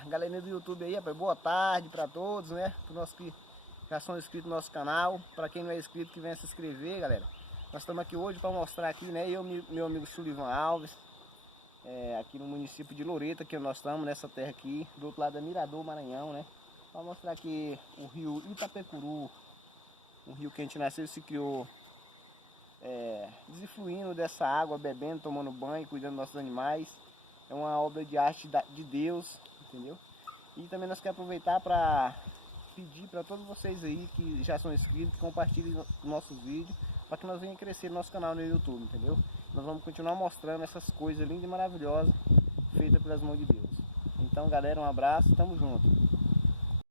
galerinha do YouTube aí, rapaz, boa tarde pra todos, né? Para nós que já são inscritos no nosso canal. Pra quem não é inscrito, que venha se inscrever, galera. Nós estamos aqui hoje para mostrar aqui, né? Eu e meu amigo Sullivan Alves, aqui no município de Loreto, que nós estamos nessa terra aqui, do outro lado é Mirador, Maranhão, né? Para mostrar aqui o rio Itapecuru, um rio que a gente nasceu e se criou, desfluindo dessa água, bebendo, tomando banho, cuidando dos nossos animais. É uma obra de arte de Deus, entendeu? E também nós queremos aproveitar para pedir para todos vocês aí que já são inscritos, que compartilhem nossos vídeos, para que nós venhamos crescer no nosso canal no YouTube, entendeu? Nós vamos continuar mostrando essas coisas lindas e maravilhosas feitas pelas mãos de Deus. Então, galera, um abraço, tamo junto.